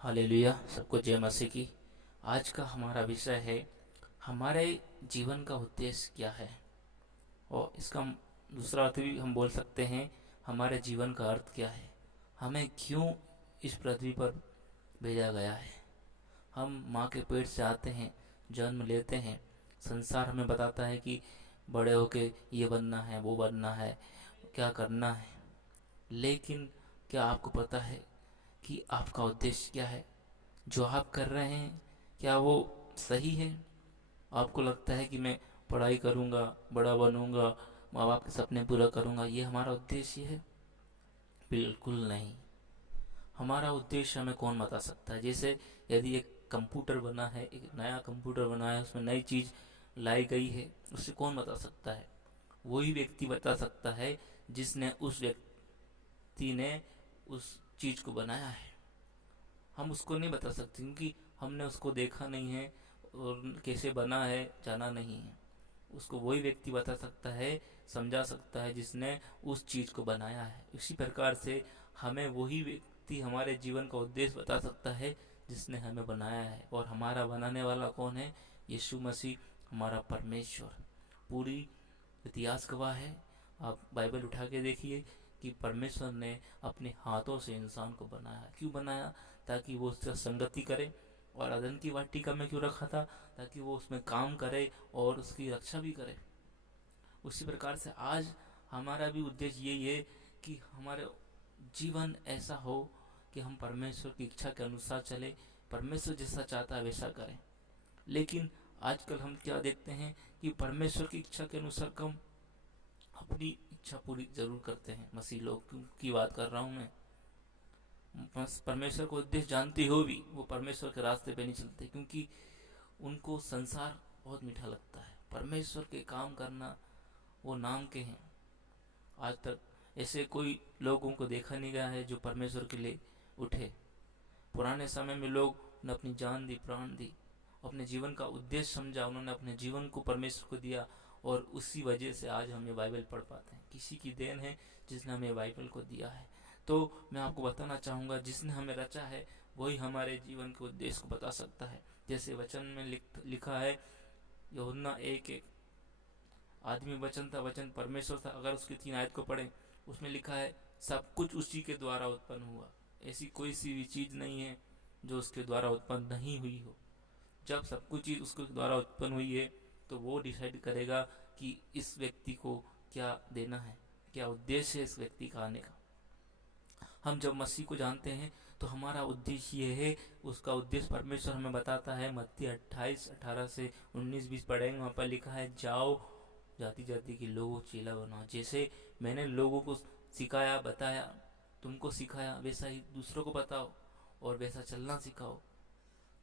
Hallelujah, सबको जय मसीह की। आज का हमारा विषय है हमारे जीवन का उद्देश्य क्या है। और इसका दूसरा अर्थ भी हम बोल सकते हैं, हमारे जीवन का अर्थ क्या है, हमें क्यों इस पृथ्वी पर भेजा गया है। हम माँ के पेट से आते हैं, जन्म लेते हैं, संसार हमें बताता है कि बड़े होके ये बनना है, वो बनना है, क्या करना है। लेकिन क्या आपको पता है कि आपका उद्देश्य क्या है? जो आप कर रहे हैं, क्या वो सही है? आपको लगता है कि मैं पढ़ाई करूँगा, बड़ा बनूँगा, माँ बाप के सपने पूरा करूँगा, ये हमारा उद्देश्य है? बिल्कुल नहीं। हमारा उद्देश्य हमें कौन बता सकता है? जैसे यदि एक कंप्यूटर बना है, एक नया कंप्यूटर बना है, उसमें नई चीज़ लाई गई है, उसे कौन बता सकता है? वही व्यक्ति बता सकता है जिसने उस व्यक्ति ने उस चीज़ को बनाया है। हम उसको नहीं बता सकते क्योंकि हमने उसको देखा नहीं है और कैसे बना है जाना नहीं है। उसको वही व्यक्ति बता सकता है, समझा सकता है जिसने उस चीज़ को बनाया है। इसी प्रकार से हमें वही व्यक्ति हमारे जीवन का उद्देश्य बता सकता है जिसने हमें बनाया है। और हमारा बनाने वाला कौन है? यीशु मसीह, हमारा परमेश्वर। पूरी इतिहास गवाह है। आप बाइबल उठा के देखिए कि परमेश्वर ने अपने हाथों से इंसान को बनाया। क्यों बनाया? ताकि वो उससे संगति करे। और अदन की वाटिका में क्यों रखा था? ताकि वो उसमें काम करे और उसकी रक्षा भी करे। उसी प्रकार से आज हमारा भी उद्देश्य यही है कि हमारे जीवन ऐसा हो कि हम परमेश्वर की इच्छा के अनुसार चले, परमेश्वर जैसा चाहता है वैसा करें। लेकिन आजकल हम क्या देखते हैं कि परमेश्वर की इच्छा के अनुसार कम अपनी इच्छा पूरी जरूर करते हैं। मसीह लोग की बात कर रहा हूँ मैं। परमेश्वर को उद्देश्य जानते हो भी वो परमेश्वर के रास्ते पे नहीं चलते, क्योंकि उनको संसार बहुत मीठा लगता है। परमेश्वर के काम करना वो नाम के हैं। आज तक ऐसे कोई लोगों को देखा नहीं गया है जो परमेश्वर के लिए उठे। पुराने समय में लोग ने अपनी जान दी, प्राण दी, अपने जीवन का उद्देश्य समझा, उन्होंने अपने जीवन को परमेश्वर को दिया। और उसी वजह से आज हम ये बाइबल पढ़ पाते हैं। किसी की देन है जिसने हमें बाइबल को दिया है। तो मैं आपको बताना चाहूँगा, जिसने हमें रचा है वही हमारे जीवन के उद्देश्य को बता सकता है। जैसे वचन में लिखा है, यूहन्ना 1:1, आदमी वचन था, वचन परमेश्वर था। अगर उसकी 3 आयत को पढ़ें, उसमें लिखा है सब कुछ उसी के द्वारा उत्पन्न हुआ। ऐसी कोई सी भी चीज़ नहीं है जो उसके द्वारा उत्पन्न नहीं हुई हो। जब सब कुछ चीज़ उसके द्वारा उत्पन्न हुई है तो वो डिसाइड करेगा कि इस व्यक्ति को क्या देना है, क्या उद्देश्य है इस व्यक्ति का आने का। हम जब मसीह को जानते हैं तो हमारा उद्देश्य ये है, उसका उद्देश्य परमेश्वर हमें बताता है। मत्ती 28:18 से 19-20 पढ़ेंगे, वहाँ पर लिखा है, जाओ जाति जाति के लोगों को चेला बनाओ। जैसे मैंने लोगों को सिखाया, बताया, तुमको सिखाया, वैसा ही दूसरों को बताओ और वैसा चलना सिखाओ।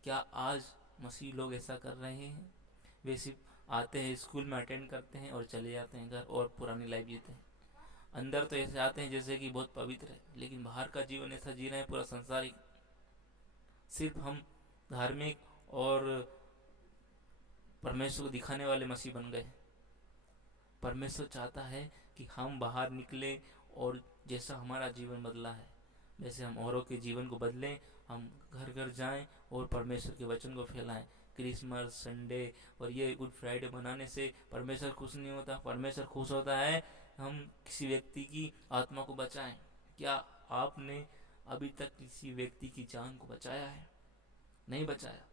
क्या आज मसीह लोग ऐसा कर रहे हैं? वे सिर्फ आते हैं, स्कूल में अटेंड करते हैं और चले जाते हैं घर और पुरानी लाइफ जीते हैं। अंदर तो ऐसे आते हैं जैसे कि बहुत पवित्र है, लेकिन बाहर का जीवन ऐसा जी रहे हैं पूरा संसारिक। सिर्फ हम धार्मिक और परमेश्वर को दिखाने वाले मसीह बन गए। परमेश्वर चाहता है कि हम बाहर निकले और जैसा हमारा जीवन बदला है वैसे हम औरों के जीवन को बदलें। हम घर घर जाएं और परमेश्वर के वचन को फैलाएं। क्रिसमस, संडे और ये गुड फ्राइडे मनाने से परमेश्वर खुश नहीं होता। परमेश्वर खुश होता है हम किसी व्यक्ति की आत्मा को बचाएं। क्या आपने अभी तक किसी व्यक्ति की जान को बचाया है? नहीं बचाया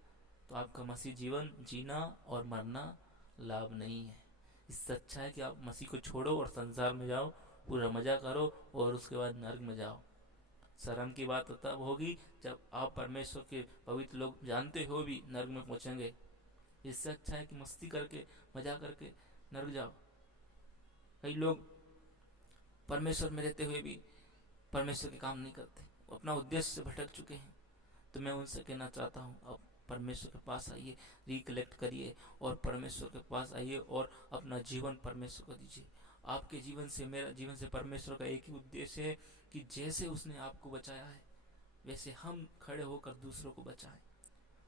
तो आपका मसीह जीवन जीना और मरना लाभ नहीं है। इससे अच्छा है कि आप मसीह को छोड़ो और संसार में जाओ, पूरा मजा करो और उसके बाद नर्क में जाओ। शर्म की बात तब होगी जब आप परमेश्वर के पवित्र लोग जानते हो भी नर्क में पहुंचेंगे। इससे अच्छा है कि मस्ती करके, मजा करके नर्क जाओ। कई लोग परमेश्वर में रहते हुए भी परमेश्वर के काम नहीं करते, अपना उद्देश्य से भटक चुके हैं। तो मैं उनसे कहना चाहता हूँ, अब परमेश्वर के पास आइए, रिकलेक्ट करिए और परमेश्वर के पास आइए और अपना जीवन परमेश्वर को दीजिए। आपके जीवन से, मेरा जीवन से परमेश्वर का एक ही उद्देश्य है कि जैसे उसने आपको बचाया है वैसे हम खड़े होकर दूसरों को बचाएं।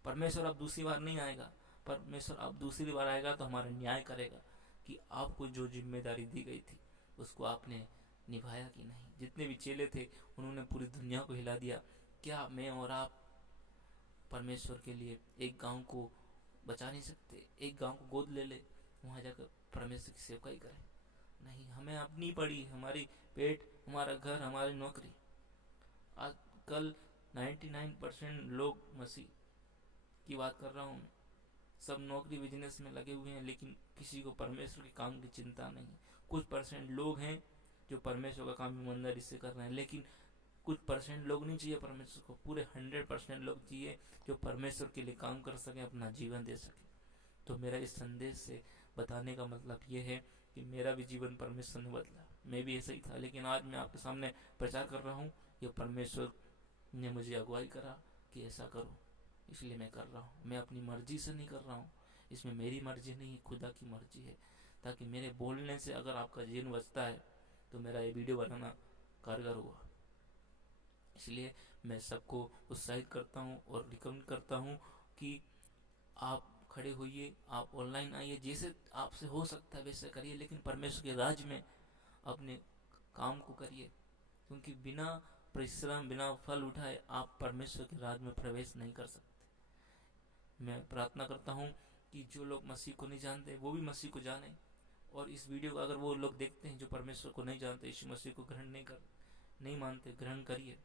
परमेश्वर अब दूसरी बार नहीं आएगा। परमेश्वर अब दूसरी बार आएगा तो हमारा न्याय करेगा कि आपको जो जिम्मेदारी दी गई थी उसको आपने निभाया कि नहीं। जितने भी चेले थे उन्होंने पूरी दुनिया को हिला दिया। क्या मैं और आप परमेश्वर के लिए एक गांव को बचा नहीं सकते? एक गांव को गोद ले ले, वहाँ जाकर परमेश्वर की सेवकाई करें? नहीं, हमें अपनी पड़ी, हमारी पेट, हमारा घर, हमारी नौकरी। आजकल 99% लोग, मसीह की बात कर रहा हूँ, सब नौकरी बिजनेस में लगे हुए हैं, लेकिन किसी को परमेश्वर के काम की चिंता नहीं है। कुछ परसेंट लोग हैं जो परमेश्वर का काम ईमानदारी से कर रहे हैं, लेकिन कुछ परसेंट लोग नहीं चाहिए परमेश्वर को, पूरे 100% लोग चाहिए जो परमेश्वर के लिए काम कर सके, अपना जीवन दे सके। तो मेरा इस संदेश से बताने का मतलब ये है कि मेरा भी जीवन परमेश्वर ने बदला। मैं भी ऐसा ही था, लेकिन आज मैं आपके सामने प्रचार कर रहा हूँ, ये परमेश्वर ने मुझे अगुवाई करा कि ऐसा करो, इसलिए मैं कर रहा हूँ। मैं अपनी मर्जी से नहीं कर रहा हूँ, इसमें मेरी मर्जी नहीं, खुदा की मर्जी है। ताकि मेरे बोलने से अगर आपका जीवन बचता है तो मेरा ये वीडियो बनाना कारगर हुआ। इसलिए मैं सबको उत्साहित करता हूँ और रिकमेंड करता हूँ कि आप खड़े होइए, आप ऑनलाइन आइए, जैसे आपसे हो सकता है वैसे करिए, लेकिन परमेश्वर के राज में अपने काम को करिए। क्योंकि बिना परिश्रम, बिना फल उठाए आप परमेश्वर के राज में प्रवेश नहीं कर सकते। मैं प्रार्थना करता हूँ कि जो लोग मसीह को नहीं जानते वो भी मसीह को जाने, और इस वीडियो को अगर वो लोग देखते हैं जो परमेश्वर को नहीं जानते, यीशु मसीह को ग्रहण नहीं मानते, ग्रहण करिए।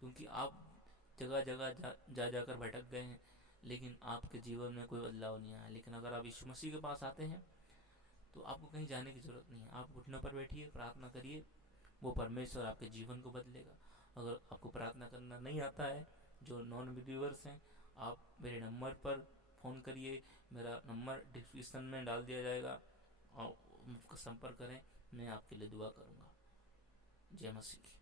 क्योंकि आप जगह जगह जा जाकर भटक गए हैं, लेकिन आपके जीवन में कोई बदलाव नहीं आया। लेकिन अगर आप यीशु मसीह के पास आते हैं तो आपको कहीं जाने की जरूरत नहीं है। आप घुटनों पर बैठिए, प्रार्थना करिए, वो परमेश्वर आपके जीवन को बदलेगा। अगर आपको प्रार्थना करना नहीं आता है, जो नॉन बिलीवर्स हैं, आप मेरे नंबर पर फ़ोन करिए। मेरा नंबर डिस्क्रिप्शन में डाल दिया जाएगा, और मुझको संपर्क करें, मैं आपके लिए दुआ करूँगा। जय मसीह की।